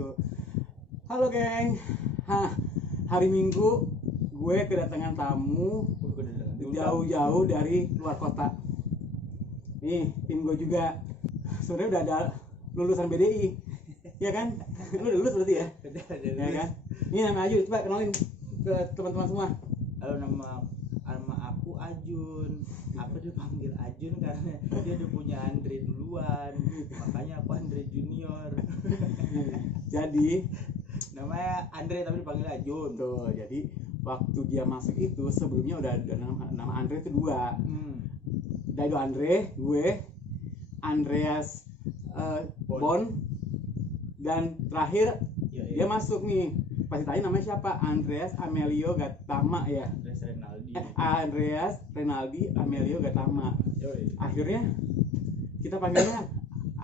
wabarakatuh. Halo geng. Hari Minggu gue kedatangan tamu jauh-jauh dari luar kota. Nih tim gue juga sebenarnya udah ada lulusan BDI, ya kan? Lu udah lulus berarti ya? Ya kan? Ini nama Ajun, coba kenalin ke teman-teman semua. Halo, nama aku Ajun. Apa dipanggil Ajun karena dia udah punya Andre duluan, makanya aku Andre Junior. Jadi Namanya Andre tapi dipanggil Ajun. tuh, jadi waktu dia masuk itu sebelumnya udah ada nama Andre itu dua. Daido Andre, gue Andreas Bon, dan terakhir dia masuk nih. Pasti tanya namanya siapa? Andreas Amelio Gatama ya. Andreas Renaldi Amelio Gatama. Akhirnya kita panggilnya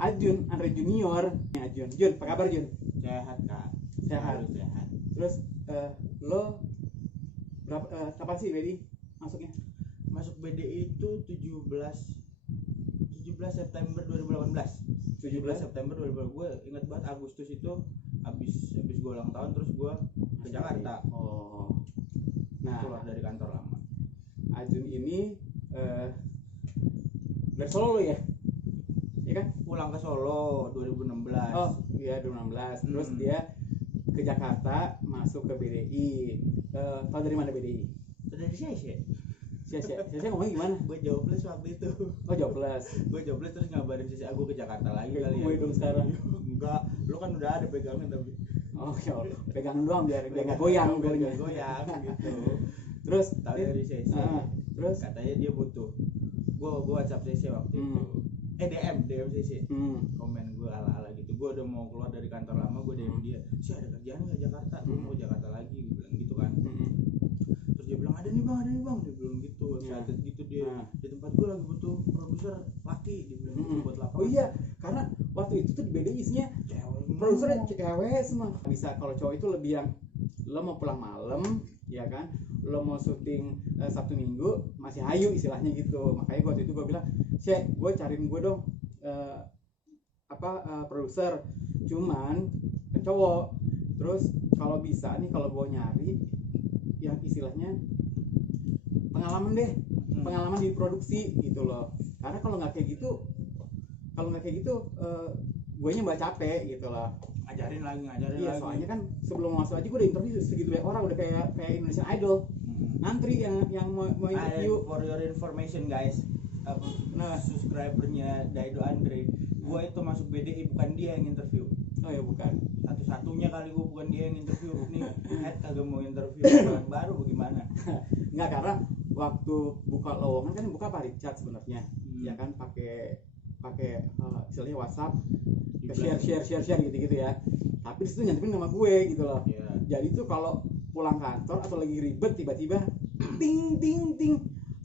Ajun, Andre Junior. Ajun, Jun, apa kabar Jun? Sehat kak. Sehat. Sehat. Terus lo berapa kapan sih Wedi masuknya? Masuk BDI itu 17 September 2018. 17 September 2018. Gue ingat banget Agustus itu habis gue ulang tahun terus gue ke Jakarta. Oh. Nah, Keluar dari kantor lama. Ajun ini dari Solo lo ya? Iya kan? Pulang ke Solo 2016. Oh, iya 2016. Terus dia ke Jakarta masuk ke BDI. Tahu dari mana BDI? Dari saya. Saya ngomongnya gimana? Gue jobless waktu itu. Oh, jobless. Gue jobless terus ngabarin sisi aku ke Jakarta lagi kali Gue dong sekarang. Enggak, lu kan udah ada pegangan tapi. Oh, ya Allah. Pegangan doang biar nggak goyang. Goyang gitu. Terus Tahu dari sisi. Terus Katanya dia butuh. Gue WhatsApp sisi waktu itu. DM sisi. Komen gue ala-ala gitu. Gue udah mau keluar dari kantor lama, gue DM dia. "Si ada kerjaan nggak Jakarta? Gue mau Jakarta lagi." Gue bilang gitu kan. Terus dia bilang ada nih bang. Dia bilang gitu. Saat gitu dia di tempat gue lagi butuh produser laki. Dia bilang gitu buat lapangan. Oh iya, karena waktu itu tuh di BDI isinya produsernya cewek semua. Bisa kalau cowok itu lebih yang lo mau pulang malam, ya kan? Lo mau syuting Sabtu Minggu masih hayu istilahnya gitu. Makanya waktu itu gue bilang, "Cek, gue cariin gue dong produser." Cuman kan cowok. Terus kalau bisa nih kalau gue nyari yang istilahnya pengalaman deh, pengalaman di produksi gitu loh. Karena kalau nggak kayak gitu gue nya mbak capek gitu loh. Ngajarin lagi. Soalnya kan sebelum masuk aja gue udah interview segitu banyak orang, udah kayak Indonesian Idol. Ngantri yang mau interview. For your information guys, subscribernya Daido Andre, gue itu masuk BDI bukan dia yang interview. Oh ya bukan. Satu-satunya kali gue bukan dia yang interview. Nih head kagak mau interview orang baru bagaimana? Nggak, karena waktu buka lowongan kan buka Pak Richard sebenarnya. Ya kan pakai istilahnya WhatsApp, share gitu ya. Tapi di situ nyantumin nama gue gitu loh. Jadi tuh kalau pulang kantor atau lagi ribet tiba-tiba ting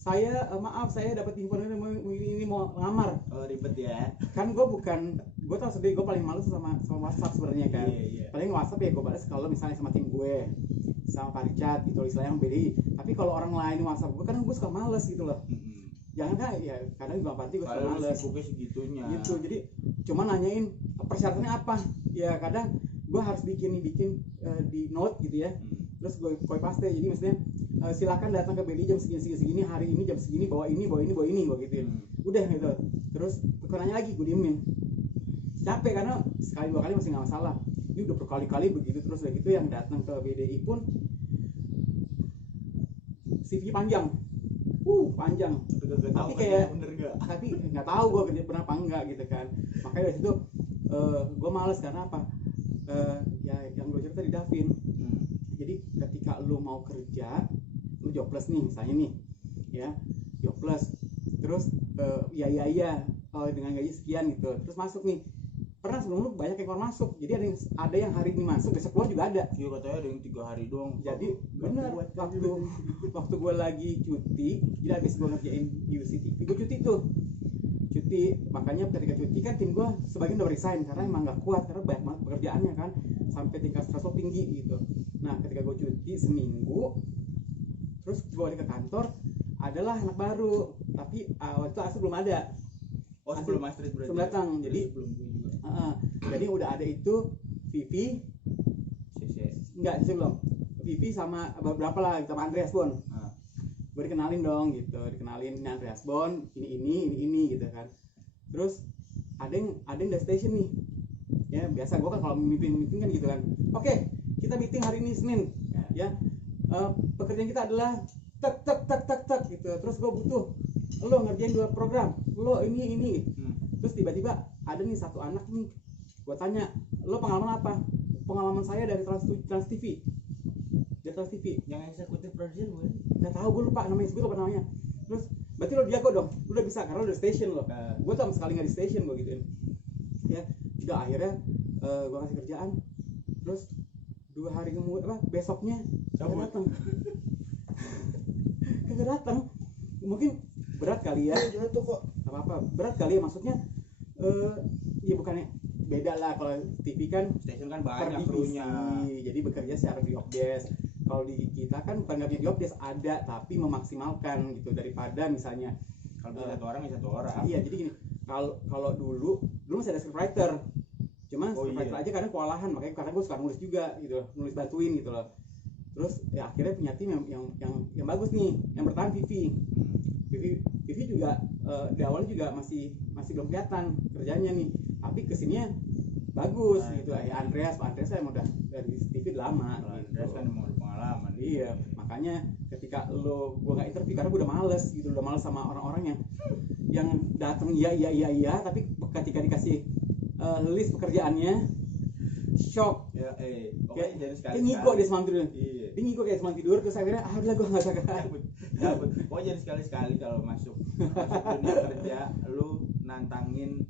saya maaf saya dapat info ini mau ngamar. Oh ribet ya. Kan gue tau sendiri, gue paling males sama WhatsApp sebenarnya kan. Paling WhatsApp ya gue balas kalau misalnya sama tim gue, sama Pak Richard gitu istilahnya yang BDI. Tapi kalau orang lain WhatsApp gue, kadang gue suka males gitu loh. Jangan kan ya, kadang juga pasti gue suka males segitunya gitu. Jadi cuma nanyain persyaratannya apa ya, kadang gue harus bikin di note gitu ya. Terus gue copy paste, jadi maksudnya silakan datang ke BDI jam segini hari ini jam segini bawa ini gue gituin. Udah gitu. Terus gue nanya lagi, gue diemin. Capek karena sekali dua kali masih nggak masalah. Ini udah berkali-kali begitu terus begitu. Yang datang ke BDI pun CV panjang. Panjang. Tapi kayak tapi nggak tahu gue kerja pernah apa enggak gitu kan. Makanya dari situ gue males karena apa? Ya yang gue cerita di Davin. Jadi ketika lu mau kerja, lu jobless nih misalnya nih, ya jobless. Terus dengan gaji sekian gitu. Terus masuk nih. Pernah sebelum lu banyak yang keluar masuk. Jadi ada yang hari ini masuk, besok keluar juga ada. Iya katanya ada yang 3 hari doang. Jadi bener waktu gue lagi cuti, jadi habis gue ngerjain UCTV, gue cuti. Makanya ketika cuti kan tim gue sebagian udah resign karena emang gak kuat, karena banyak banget pekerjaannya kan, sampai tingkat stresnya tinggi gitu. Nah ketika gue cuti seminggu, terus gue balik ke kantor, adalah anak baru, tapi waktu itu Astrid belum ada. Sebelum Astrid berarti. Sebelum datang, jadi udah ada itu. Vivi, CC. enggak sih belum. Vivi sama berapa lah sama Andreas Bon. Gue dikenalin dong gitu, dikenalin ini Andreas Bon, ini gitu kan. Terus ada yang dari station nih. Ya biasa gue kan kalau meeting kan gitu kan. Oke, kita meeting hari ini Senin. Ya. Pekerjaan kita adalah tak gitu. Terus gue butuh lo ngerjain 2 program, lo ini. Terus tiba-tiba ada nih satu anak nih, gue tanya, lo pengalaman apa? Pengalaman saya dari Trans TV. Dari Trans TV. Yang eksekutif produser bukan? Nggak tahu, gue lupa namanya, gue lupa namanya. Terus berarti lo jago dong, lo udah bisa karena lo udah station lo. Gue tuh sama sekali nggak di station gue gituin. Ya, udah akhirnya gue kasih kerjaan. Terus 2 hari kemudian besoknya kagak datang. Mungkin berat kali ya. Tuh kok Apa berat kali ya, maksudnya ya bukannya beda lah, kalau TV kan station kan banyak per divisi, krunya. jadi bekerja secara job desk. Kalau di kita kan bukan nggak job desk ada, tapi memaksimalkan gitu, daripada misalnya Kalau bisa satu orang ya satu orang. iya, jadi gini, kalau dulu masih ada scriptwriter, cuma scriptwriter aja kadang kewalahan, makanya karena gue suka nulis juga gitu, nulis bantuin gitu loh. Terus ya akhirnya punya tim yang bagus nih, yang bertahan Vivi juga di awalnya juga masih belum kelihatan kerjanya nih, tapi kesininya bagus gitu. Ya Andreas saya udah dari TV lama. Andreas kan mau pengalaman. Iya, makanya ketika gue nggak interview karena gue udah males sama orang-orang yang datang iya, tapi ketika dikasih list pekerjaannya shock. Ya, oke, jadi sekali. Ngigo dia semalam tidur. Iya. Dia ngigo kayak semalam tidur, terus akhirnya udah gue nggak bisa. Cabut. Pokoknya jadi sekali kalau masuk dunia kerja, lu nantangin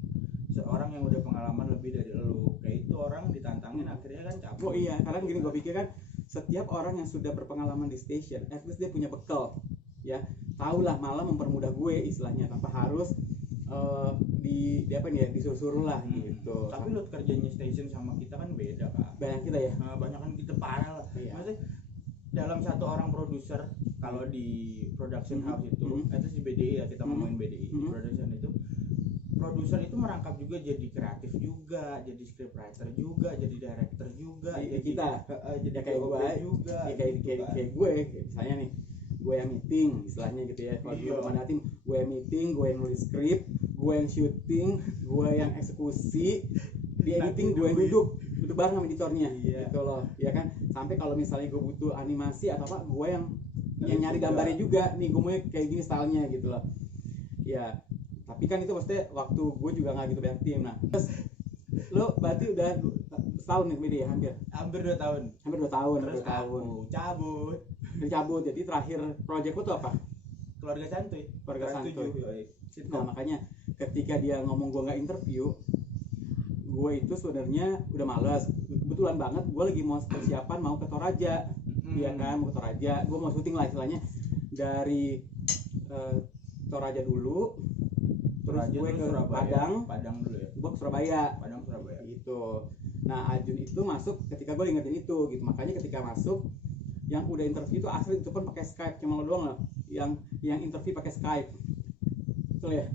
seorang yang udah pengalaman lebih dari lu. Kayak itu orang ditantangin akhirnya kan cabut. Oh iya, karena gini gue pikir kan, setiap orang yang sudah berpengalaman di station, at least dia punya bekal, ya, tahulah malah mempermudah gue istilahnya tanpa harus disuruh-suruh lah gitu. Tapi lu kerjanya station sama kita kan beda, Kak. Banyak kita ya. Banyak kan kita parah lah. Iya. Maksudnya dalam satu orang produser, kalau di production house itu, itu di BDI ya, kita ngomongin BDI, production itu, produser itu merangkap juga jadi kreatif juga, jadi scriptwriter juga, jadi director juga, jadi kita jadi kayak gue juga, kayak gue misalnya nih, gue yang meeting istilahnya gitu ya. Kalau di mana tim, gue yang meeting, gue yang nulis skrip, gue yang syuting, gue yang eksekusi, di editing gue yang duduk bareng sama editornya, gitu loh, ya kan. Sampai kalau misalnya gue butuh animasi atau apa, gue yang nyari gambarnya juga, nih gue mau kayak gini stylenya gitu loh. Ya, tapi kan itu maksudnya waktu gue juga nggak gitu banyak tim. Nah, terus lo berarti udah setahun nih media, hampir 2 tahun. Hampir 2 tahun. Terus cabut. Jadi terakhir project lo tuh apa? Keluarga Santuy. Nah, makanya ketika dia ngomong gue nggak interview, gue itu sebenarnya udah malas. Kebetulan banget gue lagi mau persiapan mau ke Toraja. Iya kan, mau ke Toraja. Gue mau syuting lah istilahnya dari Toraja dulu. Terus gue ke Padang dulu ya. Gue ke Surabaya gitu. Nah, Ajun itu masuk ketika gue ingetin itu gitu. Makanya ketika masuk, yang udah interview itu asli itu pun pakai Skype, cuma lo doang lah yang interview pakai Skype. Betul ya?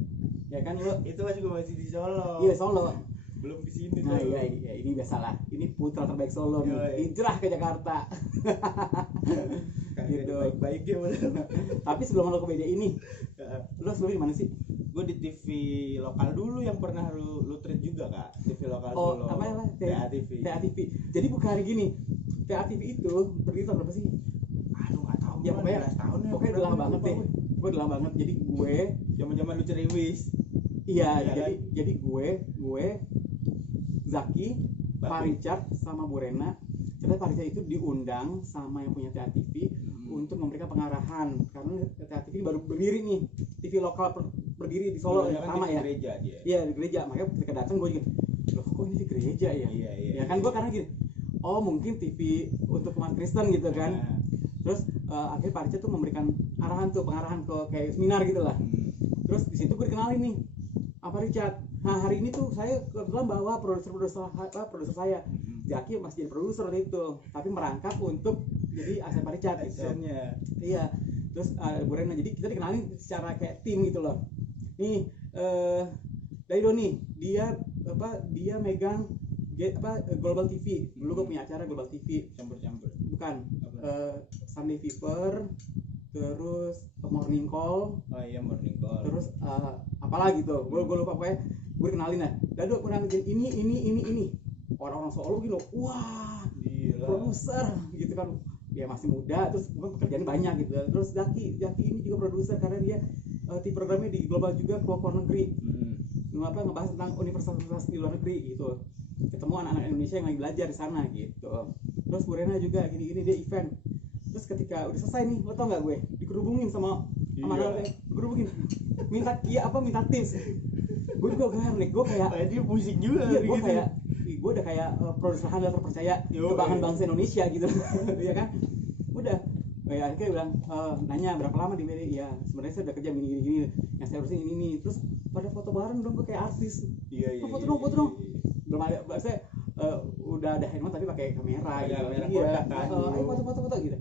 Ya kan lo itu juga masih di Solo. Iya, Solo. Belum di sini. Nah, iya, ini biasalah. Ini putra terbaik Solo nih. Hijrah ke Jakarta. Gitu. Baik-baiknya bener. Tapi sebelum lo ke BDI ini, lo sebelumnya di mana sih? Gue di TV lokal dulu yang pernah lu treat juga, Kak. TV lokal Oh, Solo. apa ya? TA TV. Jadi bukan hari gini. TA TV itu berdiri tahun berapa sih? Aduh, enggak tahu. Ya pokoknya 12 tahun ya. Pokoknya udah lama banget deh. Gue udah lama banget. Jadi gue zaman-zaman lu ceriwis. Iya, jadi gue Zaki, Pak Richard sama Bu Rena. Ternyata Pak Richard itu diundang sama yang punya TA TV untuk memberikan pengarahan, karena TA TV baru berdiri nih, TV lokal berdiri di Solo yang pertama ya. Gereja dia. Iya, di gereja. Makanya ketika datang gue juga, loh kok ini di gereja ya? Iya. Ya kan gue karena gini, oh mungkin TV untuk umat Kristen gitu kan. Terus akhirnya Pak Richard tuh memberikan pengarahan ke kayak seminar gitu lah. Terus di situ gue dikenalin nih, apa Richard. Nah, hari ini tuh saya kebetulan bawa produser saya, Jaki masih jadi produser itu, tapi merangkap untuk jadi asisten Pak Richard gitu. Iya. Terus Bu Rena, jadi kita dikenalin secara kayak tim gitu loh. Nih Daido nih, dia megang Global TV. Dulu gue punya acara Global TV. Campur-campur. Bukan. Sunday Fever, terus Morning Call. Oh iya, Morning Call. Terus apalagi tuh? Gue lupa, pokoknya gue kenalin lah. Dado pernah ngerjain ini. Orang-orang Solo gitu, wah, produser gitu kan. Dia masih muda, terus pekerjaannya banyak gitu. Terus Zaki ini juga produser karena dia tim programnya di global juga, keluar negeri. Ngebahas tentang universitas di luar negeri gitu. Ketemu anak-anak Indonesia yang lagi belajar di sana gitu. Terus Bu Rena juga gini dia event. Terus ketika udah selesai nih, lo tau nggak gue dikerubungin sama anak-anak, dikerubungin minta tips. Gue juga gak nih, gue kayak dia musik juga. Iya, gue udah kayak produser handal terpercaya kebanggaan bangsa Indonesia gitu. Iya kan, udah kayak akhirnya bilang nanya berapa lama di BDI. Ya sebenarnya saya udah kerja gini yang saya urusin ini. Terus pada foto bareng dong, gue kayak artis. Iya. Foto dong. Belum ada, saya udah ada handphone tapi pakai kamera gitu. Iya, ayo foto gitu.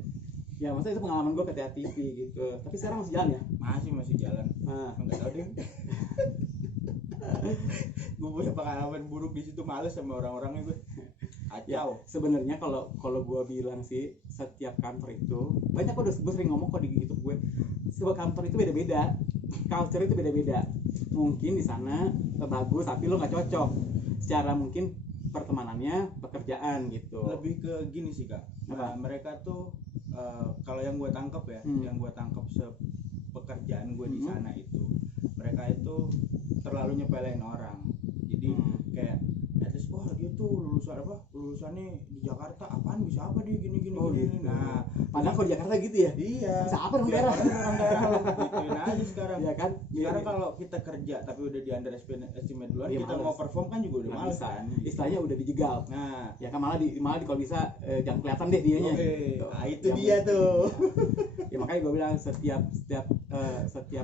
Ya maksudnya itu pengalaman gue ketika TV gitu. Tapi sekarang masih jalan ya? Masih jalan. Enggak tahu deh. Gue punya pengalaman buruk di situ, males sama orang-orangnya gue. Acau. Ya, sebenarnya kalau gue bilang sih, setiap kantor itu banyak kok, gue sering ngomong kok di YouTube gue. Sebuah kantor itu beda-beda, culture itu beda-beda. Mungkin di sana bagus tapi lo nggak cocok. Secara mungkin pertemanannya, pekerjaan gitu. Lebih ke gini sih Kak. Mereka tuh kalau yang gue tangkap ya, yang gue tangkap pekerjaan gue di sana itu, mereka itu terlalu nyepelein orang. Jadi kayak wah dia tuh lulusannya di Jakarta, apaan bisa apa dia gini. Gitu. Nah, padahal kalau di Jakarta gitu ya. Iya. Bisa apa dong daerah? Orang daerah lo gituin aja sekarang. Iya kan? Sekarang kalau kita kerja tapi udah di underestimate duluan, kita males. mau perform kan juga udah males kan. Istilahnya udah dijegal. Nah, ya kan malah kalau bisa jangan kelihatan deh dianya. Gitu. Nah, itu dia tuh. Ya makanya gue bilang setiap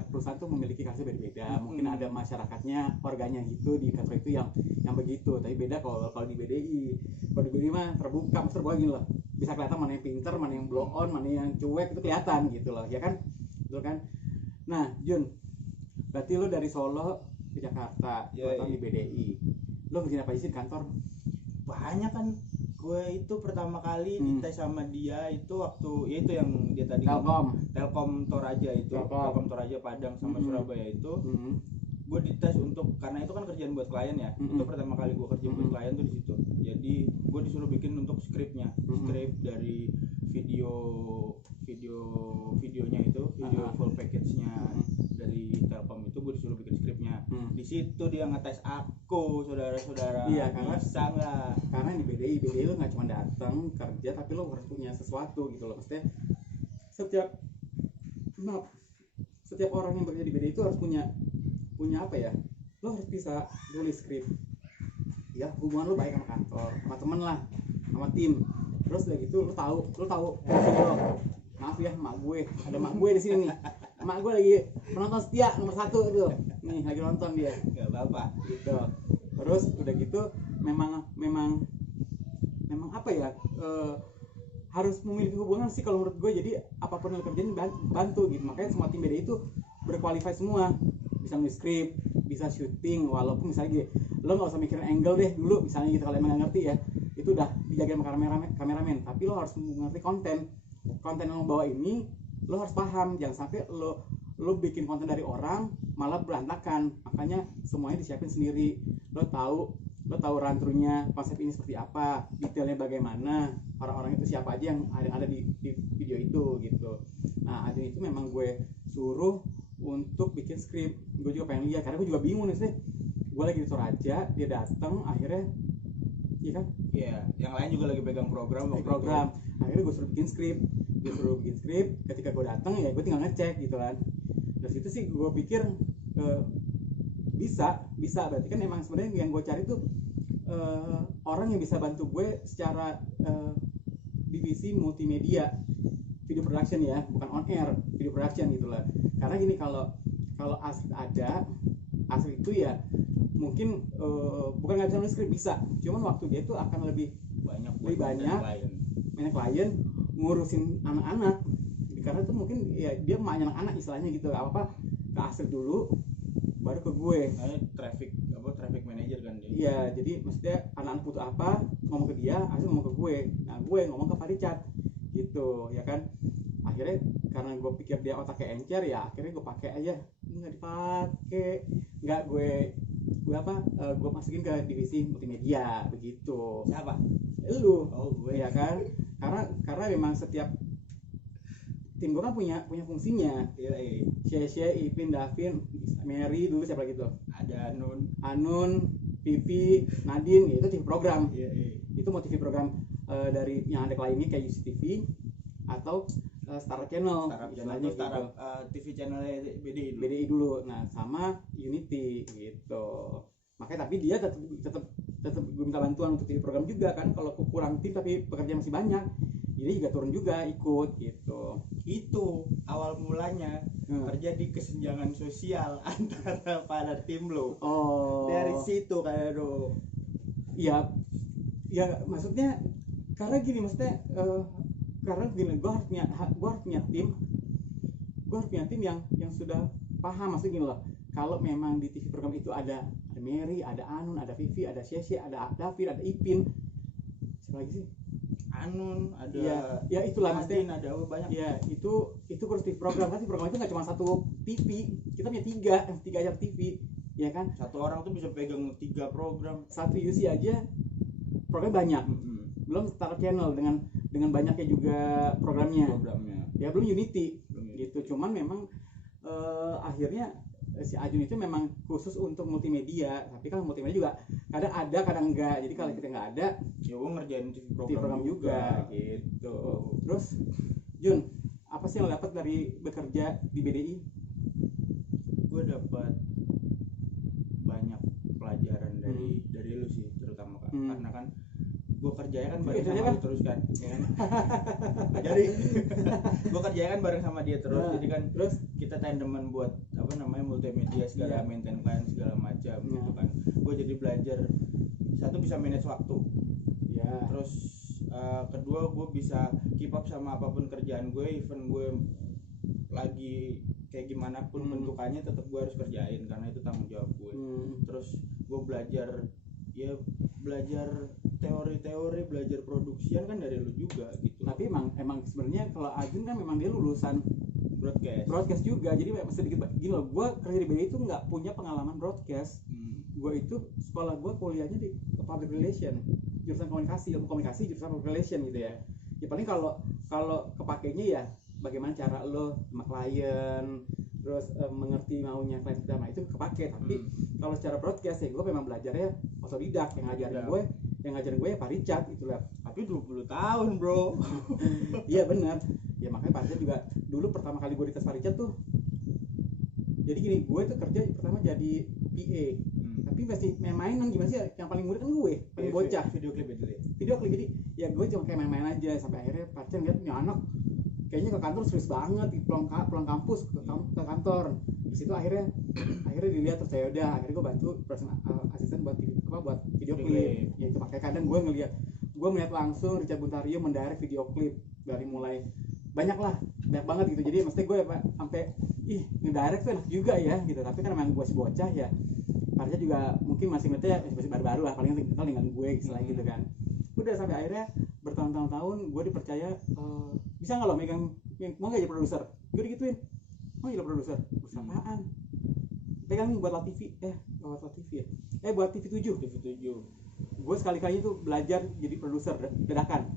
perusahaan tuh memiliki kasus beda-beda. Mungkin ada masyarakatnya, warganya gitu di kantor itu yang begitu. Tapi beda kalau di BDI. Kalau di BDI mah terbuka gini loh. Bisa kelihatan mana yang pinter, mana yang blow on, mana yang cuek, itu kelihatan gitu loh. Ya kan? Betul kan? Nah, Jun, berarti lo dari Solo ke Jakarta, 2 tahun di BDI. Lo ngerjain apa aja sih di kantor? Banyak kan. Gue itu pertama kali dites sama dia itu waktu ya itu yang dia tadi Telkom Toraja itu. Telkom Toraja Padang sama Surabaya itu. Gue dites untuk, karena itu kan kerjaan buat klien ya. Itu pertama kali gue kerja buat klien tuh di situ. Jadi gue disuruh bikin untuk skripnya, skrip dari videonya itu, video full package-nya dari Telkom itu gue disuruh bikin skripnya. Di situ dia ngetes aku, saudara-saudara. Iya, karena bisa nggak? Karena di BDI lo nggak cuma datang kerja, tapi lo harus punya sesuatu gitu loh. Maksudnya setiap orang yang bekerja di BDI itu harus punya apa ya? Lo harus bisa tulis skrip. Ya, hubungan lo baik sama kantor, sama temen lah, sama tim. Terus udah gitu lo tahu lo. Maaf ya, ada mak gue di sini nih. Mak gue lagi penonton setia nomor 1 itu. Nih lagi nonton dia. Gak apa-apa gitu. Terus udah gitu memang apa ya? Harus memiliki hubungan sih kalau menurut gue. Jadi apapun yang lo kerjain bantu gitu. Makanya semua tim BDI itu berqualify semua. Bisa nulis skrip, bisa syuting, walaupun misalnya lo nggak usah mikirin angle deh dulu misalnya gitu, kalau emang nggak ngerti ya itu udah dijagain sama kameramen. Tapi lo harus mengerti konten yang lo bawa ini, lo harus paham. Jangan sampai lo bikin konten dari orang malah berantakan. Makanya semuanya disiapin sendiri. Lo tahu run-through-nya, konsep ini seperti apa, detailnya bagaimana, orang-orang itu siapa aja yang ada di video itu gitu. Nah, ada itu memang gue suruh untuk bikin skrip. Gue juga pengen lihat karena gue juga bingung nih sih. Gue lagi di Toraja, dia datang akhirnya, iya kan? Iya, yang lain juga lagi pegang program. Akhirnya gue suruh bikin skrip. Ketika gue datang ya gue tinggal ngecek gitu kan. Dari situ sih gue pikir bisa. Berarti kan emang sebenarnya yang gue cari tuh orang yang bisa bantu gue secara divisi multimedia, video production ya, bukan on air, video production gitu lah. Karena gini, kalau asli itu ya mungkin bukan nggak bisa nulis skrip, bisa, cuman waktu dia tuh akan lebih banyak klien ngurusin anak-anak, karena itu mungkin ya dia emaknya anak-anak istilahnya gitu. Apa ke asli dulu baru ke gue. Traffic manager kan dia. Iya, jadi maksudnya anak-anak butuh apa, ngomong ke dia, akhirnya ngomong ke gue. Nah, gue ngomong ke Pak Richard gitu, ya kan. Akhirnya karena gue pikir dia otaknya encer, ya akhirnya gue pakai aja. Nggak dipakai, nggak gue apa? Gue masukin ke divisi multimedia begitu. Siapa? Lu. Oh, gue. Ya kan. Karena memang setiap tim gue kan punya fungsinya. Iya. Sheshe, Ipin, Davin, Mary, dulu siapa lagi tuh? Ada Anun, Vivi, Nadine, itu TV program. Iya. Itu mau TV program dari yang ada lainnya kayak UCTV atau Startup Channel. Itu Startup TV channel BDI dulu. Nah, sama Unity gitu. Makanya tapi dia tetap gue minta bantuan untuk TV program juga kan, kalau kurang tim tapi pekerja masih banyak. Jadi juga turun juga ikut gitu. Itu awal mulanya terjadi kesenjangan sosial antara para tim lo. Oh. Dari situ kayak Ya maksudnya karena gini, maksudnya karena gini, gue harus punya tim yang sudah paham. Maksudnya gini loh, kalau memang di TV program itu ada Mary, ada Anun, ada Vivi, ada Sheshe, ada David, ada Ipin, siapa lagi sih? Anun, ada ya itulah maksudnya, ada banyak. Ya itu kurus TV program. Kan TV program itu nggak cuma satu TV, kita punya tiga acara TV, ya kan? Satu orang tuh bisa pegang 3 program. Satu UC aja program banyak. Belum Star Channel dengan banyaknya juga programnya. Ya belum Unity. Gitu. Cuman memang akhirnya si Ajun itu memang khusus untuk multimedia, tapi kan multimedia juga kadang ada kadang enggak. Jadi kalau kita nggak ada, ya gue ngerjain TV program juga gitu. Terus Jun, apa sih yang lo dapat dari bekerja di BDI? Gue dapat banyak pelajaran dari lu sih, terutama kan karena kan gue kerjanya kan bareng sama dia terus kan, ya kan? Jadi gue kerjanya kan bareng sama dia terus, jadi kan terus kita tandeman buat apa namanya multimedia segala, maintain klien segala macam gitu kan. Gue jadi belajar, satu bisa manage waktu, terus kedua gue bisa keep up sama apapun kerjaan gue, even gue lagi kayak gimana pun bentukannya tetap gue harus kerjain karena itu tanggung jawab gue. Terus gue belajar teori-teori, belajar produksian kan dari lu juga gitu. Tapi emang sebenarnya kalau Ajun kan memang dia lulusan broadcast juga, jadi sedikit gini loh, gue kerja di BDI itu nggak punya pengalaman broadcast. Gue itu sekolah gue kuliahnya di public relation, jurusan ilmu komunikasi jurusan public relation gitu ya. Ya paling kalau kepakainya ya bagaimana cara lo sama klien, terus mengerti maunya klien kita, itu kepake. Tapi kalau secara broadcast ya gue memang belajarnya otodidak. Yang ngajarin gue ya Pak Richard itulah. Tapi 20 tahun bro. Iya benar. Ya makanya Pak Richard juga dulu pertama kali gue dites Pak Richard tuh, jadi gini, gue tuh kerja pertama jadi PA, tapi masih main-mainan. Gimana sih, yang paling murid kan gue, paling bocah. Video klip jadi ya gue cuma kayak main-main aja. Sampai akhirnya Pak Richard ngeliat nih anak kayaknya ke kantor serius banget, pulang kampus ke kantor. Di situ akhirnya dilihat, terus ya udah akhirnya gue bantu asisten buat video klip. Ya itu pakai kadang gue melihat langsung Richard Buntario mendirect video klip dari mulai banyak banget gitu. Jadi mesti gue sampai ngedirect tuh enak juga ya gitu. Tapi kan memang gue si bocah ya, harusnya juga mungkin masih baru-baru lah, paling kenal dengan gue selain gitu kan. Udah sampai akhirnya bertahun-tahun gue dipercaya, bisa nggak lo megang, mau nggak jadi produser? Gue digituin, mau jadi produser? Produser apaan? Pegang buat La TV, buat TV 7. Gue sekali-kali tuh belajar jadi produser dadakan.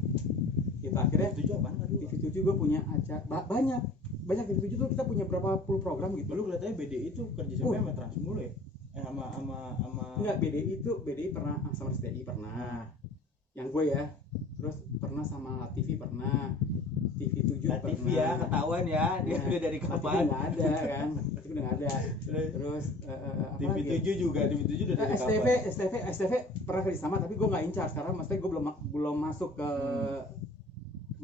Gitu akhirnya TV 7 apaan? TV 7 gue punya acara banyak TV 7 tuh kita punya berapa puluh program gitu. Lu kelihatannya BDI itu kerja sama Trans mulu ya? Sama enggak, BDI pernah sama STI pernah. Yang gue ya. Terus pernah sama La TV pernah. TV 7 La TV pernah. Ya ketahuan ya, dia udah dari kapan? Udah enggak ada kan. Itu udah enggak ada. Terus TV 7 juga, TV 7 udah dari kapan? STV pernah kerja sama, tapi gue enggak incar sekarang. Maksudnya gue belum masuk ke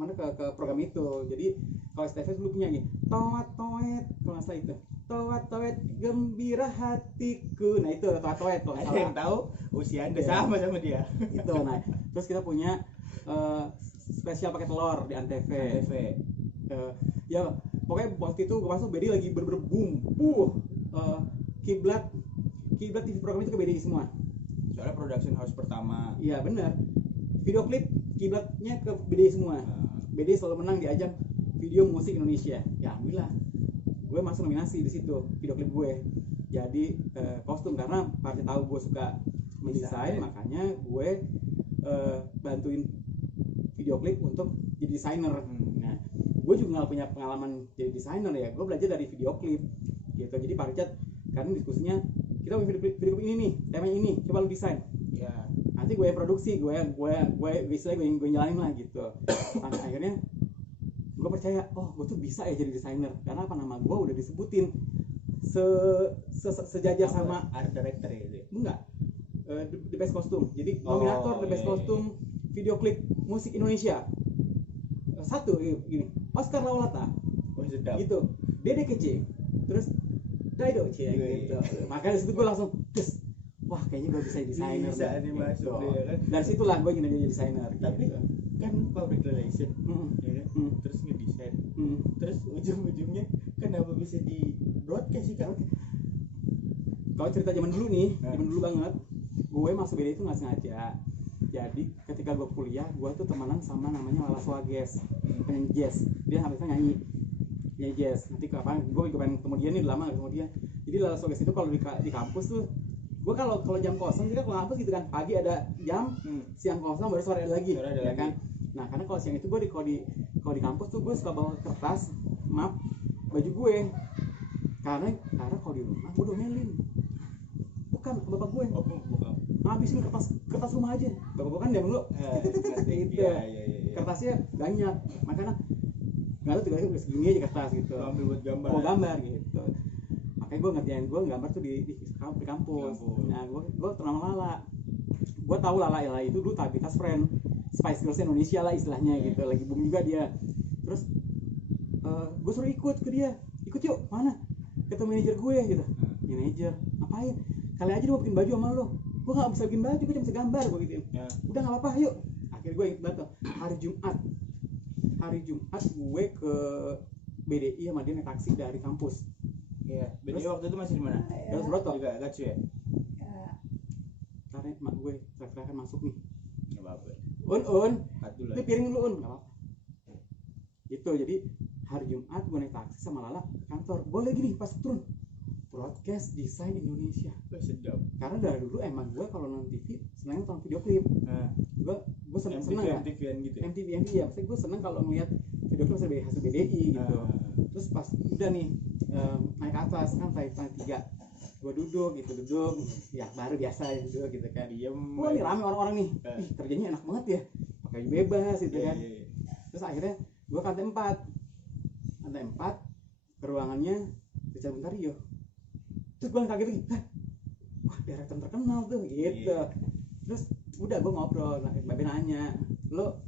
ke program itu. Jadi kalau STV dulu punya nih, toet kalau nggak salah itu, toet gembira hatiku. Nah itu toet kalau nggak salah. Yang tahu usia Anda sama dia. Itu. Nah terus kita punya spesial pakai telur di Antv. Ya pokoknya waktu itu gue masuk BDI lagi bener-bener boom. Kiblat TV program itu ke BDI semua. Soalnya production house pertama. Iya benar. Video klip kiblatnya ke BDI semua. BDI selalu menang di ajang video musik Indonesia. Ya alhamdulillah. Gue masuk nominasi di situ video klip gue. Jadi kostum karena partai tahu gue suka mendesain, makanya gue bantuin video klip untuk jadi desainer. Nah, gue juga nggak punya pengalaman jadi desainer ya. Gue belajar dari video klip gitu. Jadi Pak Richard karena diskusinya kita video klip ini nih, temanya ini, coba lu desain. Ya. Nanti gue yang produksi, gue jalanin lah gitu. Sampai akhirnya gue percaya, oh gue tuh bisa ya jadi desainer karena apa, nama gue udah disebutin sejajar sama art director ya itu. Enggak. The best costume. Jadi nominator the best costume video klip musik Indonesia. Satu gini, Oscar Laulata. Oh sedap. Gitu. Dede Kece. Terus Daido gitu. Makanya disitu gue langsung wah kayaknya gue bisa desainer. Bisa nih masuk ya kan. Dari situlah gue ingin jadi desainer. Tapi gitu. kan public relation ya kan? Terus ngedesain. Terus ujung-ujungnya kenapa bisa di broadcast sih kan? Kalau cerita zaman dulu nih, zaman dulu banget, gue masuk BDI itu nggak sengaja. Jadi ketika gue kuliah, gue tuh temenan sama namanya Lala Swages, penyanyi jazz. Dia habisnya nyanyi jazz. Nanti kapan gue pengen ketemu dia nih, lama nggak ketemu dia. Jadi Lala Swages itu kalau di kampus tuh, gue kalau jam kosong kita kalau kampus gitu kan, pagi ada jam, siang kosong baru sore ada lagi, ya kan. Nah karena kalau siang itu gue kalau di kampus tuh gue suka bawa kertas, map, baju gue. Karena kalau di rumah gue domelin. Bukan bapak gue. Ngabisin kertas rumah aja. Bapak gue kan dia dulu gitu. Kertasnya banyak. Makanya nggak tahu tiba-tiba segini aja kertas gitu. Ambil buat gambar. Mau gambar gitu. Makanya gue ngerjain gambar tuh di kampus. Nah gue kenal Lala. Gue tahu Lala itu dulu Tabita's Friend, Spice Girls Indonesia lah istilahnya gitu. Lagi boom juga dia. Terus gue suruh ikut ke dia. Ikut yuk, mana? Ketemu manajer gue gitu. Manajer, ngapain? Kali aja mau bikin baju sama lo. Gue gak bisa bikin baju, gue cuma bisa gambar gue gitu. Udah gak apa-apa, yuk. Akhirnya gue inget banget hari Jumat gue ke BDI sama dia naik taksi dari kampus. Iya. BDI waktu itu masih di mana? Terus Broto. Juga Gatsu ya. Karena mak gue teriak-teriakan masuk nih. Gak apa-apa. Ini piring lu Gak apa-apa. Gitu, jadi hari Jumat gue naik taksi sama Lala ke kantor. Boleh gini pas turun. Broadcast Design Indonesia. Sedap. Karena dari dulu emang gue kalau nonton TV seneng nonton video klip. Gue seneng ya. MTV-an gitu ya. MTV ya. Maksudnya gue seneng kalau ngeliat video klip hasil BDI gitu. Terus pas udah nih naik ke atas kan lantai 3. Gue duduk ya baru biasa duduk gitu kan. Wah nih rame orang-orang nih. Kerjanya enak banget ya. Pakai bebas gitu kan. Terus akhirnya gue ke lantai 4 ke ruangannya Richard Buntario. Terus gue kaget lagi, wah director terkenal tuh gitu. Terus udah gue ngobrol, Mbak Ben nanya, lo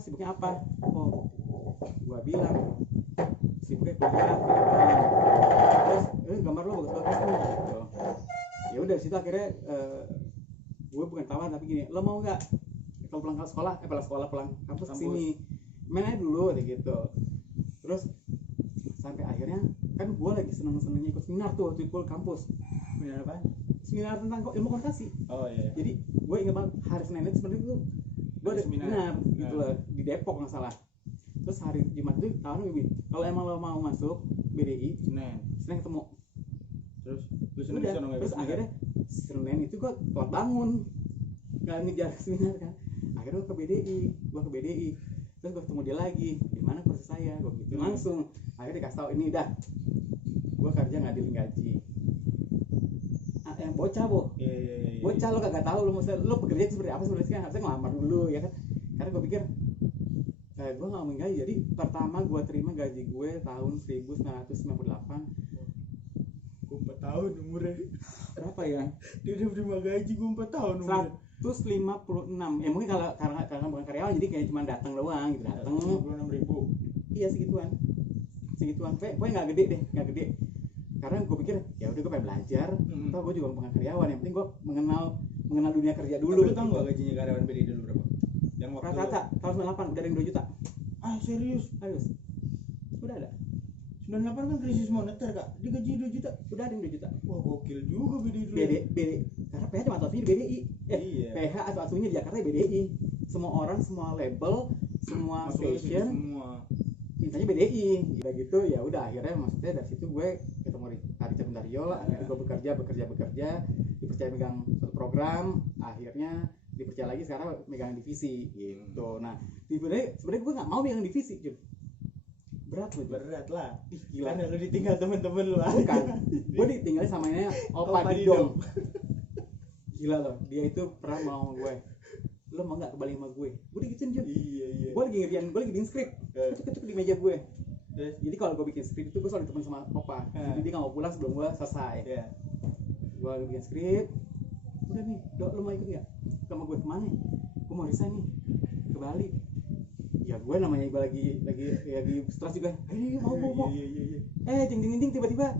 sibuknya apa? Oh, gue bilang sibuknya kuliah. Terus gambar lo bagus-bagus nih gitu. Ya udah situ akhirnya gue bukan tawaran tapi gini, lo mau nggak kalau pulang kampus kesini main aja dulu gitu. Terus sampai akhirnya kan gue lagi seneng-senengnya ikut seminar tuh waktu itu kampus. Seminar apa? Seminar tentang ilmu komunikasi. Oh iya. Jadi gue ingat banget hari Senin itu sebenarnya tuh gue ada seminar gitu loh di Depok nggak salah. Terus hari Jumat itu tawaran gue kalau emang lo mau masuk BDI Senin ketemu. Terus udah, terus akhirnya Senin itu gue telat bangun nggak ngejar seminar kan. Akhirnya gue ke BDI. Terus gue ketemu dia lagi, gimana proses saya, gue gitu langsung. Akhirnya dikasih tau ini dah, gue kerja ngadilin gaji. Yang bocah bocah lo kagak tahu lo pekerjaan seperti apa sebenarnya kan harusnya ngelamar dulu ya kan. Karena gue pikir gue nggak ngomongin gaji. Jadi pertama gue terima gaji gue tahun 1998. Gue 4 tahun umurnya. Berapa ya? Dia udah terima gaji gue 4 tahun umurnya. 156. Ya mungkin kalau karena bukan karyawan jadi kayak cuma datang doang gitu, datang 26.000. Iya segituan pokoknya nggak gede karena gue pikir ya udah gue pengen belajar. Toh gue juga bukan karyawan, yang penting gue mengenal dunia kerja dulu. Lu tau nggak gajinya karyawan BDI dulu berapa? Yang rata-rata tahun 98 udah ada yang 2 juta. Serius udah ada 98 kan krisis moneter kak, dia gaji 2 juta. Udah ada yang 2 juta. Wah gokil juga BDI dulu. BDI karena PH cuma atunya di BDI. Iya. PH atau atunya di Jakarta BDI. Semua orang, semua label, semua station semua mintanya BDI. Udah gitu ya udah akhirnya maksudnya dari situ gue ketemu Richard Dario lah. Akhirnya gue bekerja dipercaya megang satu program, akhirnya dipercaya lagi sekarang megang divisi gitu. Nah sebenarnya gue nggak mau megang divisi cuy. Berat lah. Ih, gila. Karena lu ditinggal temen-temen lu. Bukan, gue ditinggalin sama ini Opa Didong. Gila loh, dia itu pernah mau sama gue, lo mau nggak kembali sama gue digituin dia. Iya. Gue lagi bikin skrip, ketuk di meja gue. Jadi kalau gue bikin skrip itu gue selalu ditemen sama Opa. Jadi dia nggak mau pulang sebelum gue selesai. Gue lagi bikin skrip, udah nih, Dok, lo mau ikut nggak sama gue kemana? Gue mau resign nih ke Bali. Ya gue namanya gue lagi stres juga. Mau. Iya. Jing tiba-tiba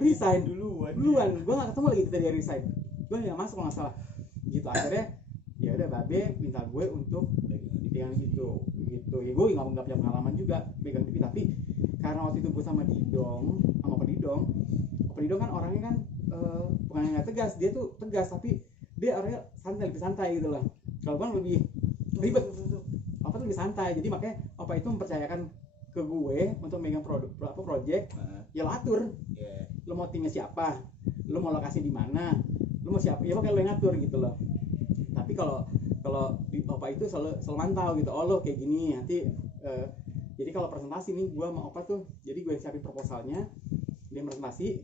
resign duluan. Gue nggak ketemu lagi kita dia resign. Gue nggak masuk nggak salah. Gitu akhirnya ya udah Babe minta gue untuk dipegang gitu. Ya gue nggak punya pengalaman juga pegang TV, tapi karena waktu itu gue sama Pak Didong kan orangnya kan bukan nggak tegas, dia tuh tegas tapi dia orangnya lebih santai gitu lah. Kalau gue lebih ribet. Opa tuh lebih santai, jadi makanya Opa itu mempercayakan ke gue untuk megang project. Ya lo atur, lo mau timnya siapa, lo mau lokasi di mana, lo mau siapa, ya pokoknya lo yang ngatur gitu loh. Tapi kalau di Opa itu selalu mantau gitu, oh lo kayak gini nanti. Jadi kalau presentasi nih gue sama Opa tuh, jadi gue siapin proposalnya, dia presentasi,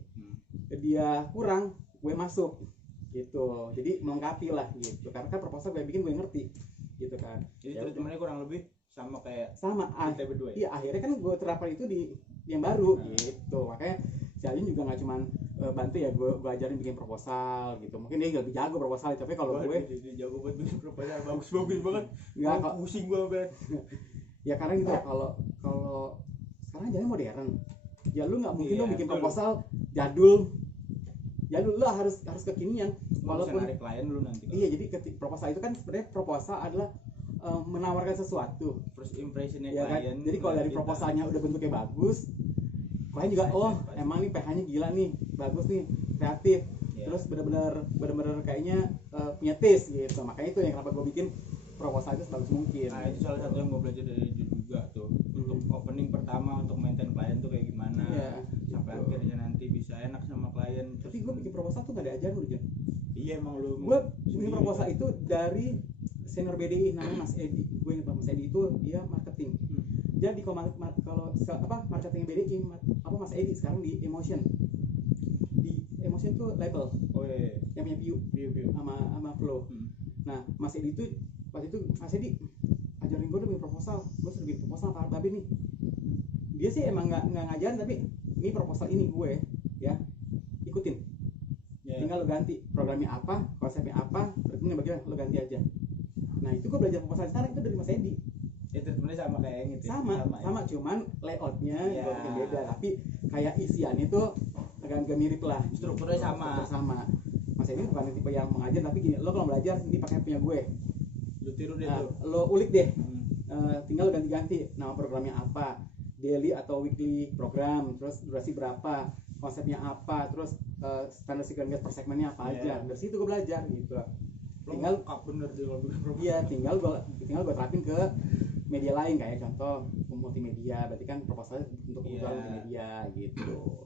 dia kurang, gue masuk gitu, jadi melengkapi lah gitu, karena kan proposal gue bikin gue ngerti gitu kan. Jadi treatmentnya kurang lebih sama kayak kita berdua. Iya, akhirnya kan gue terapkan itu di yang baru gitu. Makanya si Alin juga nggak cuman bantu ya, gue ajarin bikin proposal gitu. Mungkin dia lebih jago proposal, tapi kalau gue dia jago buat bikin proposal, bagus banget. Nggak pusing gue banget. Ya karena gitu, kalau sekarang jadi modern. Ya lu nggak mungkin lo bikin proposal jadul lo harus kekinian. Walaupun narik klien lu nanti. Iya, jadi proposal itu kan sebenarnya proposal adalah menawarkan sesuatu, first impressionnya ya klien kan? Jadi kalau dari proposalnya udah bentuknya bagus, klien juga emang nih PH-nya gila nih, bagus nih, kreatif, terus benar-benar kayaknya punya taste gitu. Makanya itu yang kenapa gue bikin proposal itu sebagus mungkin. Nah itu salah satu yang gue belajar dari Jun juga tuh. Untuk opening pertama untuk maintain klien tuh kayak gimana, sampai akhirnya nanti bisa enak sama klien. Tapi gue bikin proposal tuh gak ada ajaran Jun. Iya emang lu. Gue bikin proposal itu dari senior BDI namanya Mas Edi. Gue ingat Mas Edi itu dia marketing. Jadi kalau marketing BDI Mas Edi sekarang di Emotion. Di Emotion tuh label. Yang punya View sama Flow. Nah, Mas Edi itu waktu itu Mas Edi ajarin gue bikin proposal. Gue sudah bikin proposal sama Babe nih. Dia sih emang nggak ngajarin, tapi ini proposal ini gue ya ikutin. Tinggal lo ganti programnya apa, konsepnya apa, treatmentnya bagaimana, lo ganti aja. Nah itu gue belajar proposal sekarang itu dari Mas Edi. Treatmentnya sama kayak gitu. Sama cuman layoutnya gue bikin beda, tapi kayak isiannya tuh agak mirip lah. Strukturnya sama. Mas Edi bukan tipe yang mengajar, tapi gini, lo kalau belajar ini pakai punya gue. Lo tiru deh tuh. Lo ulik deh. Tinggal lo ganti-ganti nama programnya apa, daily atau weekly program, terus durasi berapa, konsepnya apa, terus standar sequence per segmennya apa aja. Dari situ gue belajar gitu. Tinggal bener deh kalau bikin proposal. Iya, tinggal gue terapin ke media lain, kayak contoh multimedia, berarti kan proposalnya untuk kebutuhan multimedia gitu.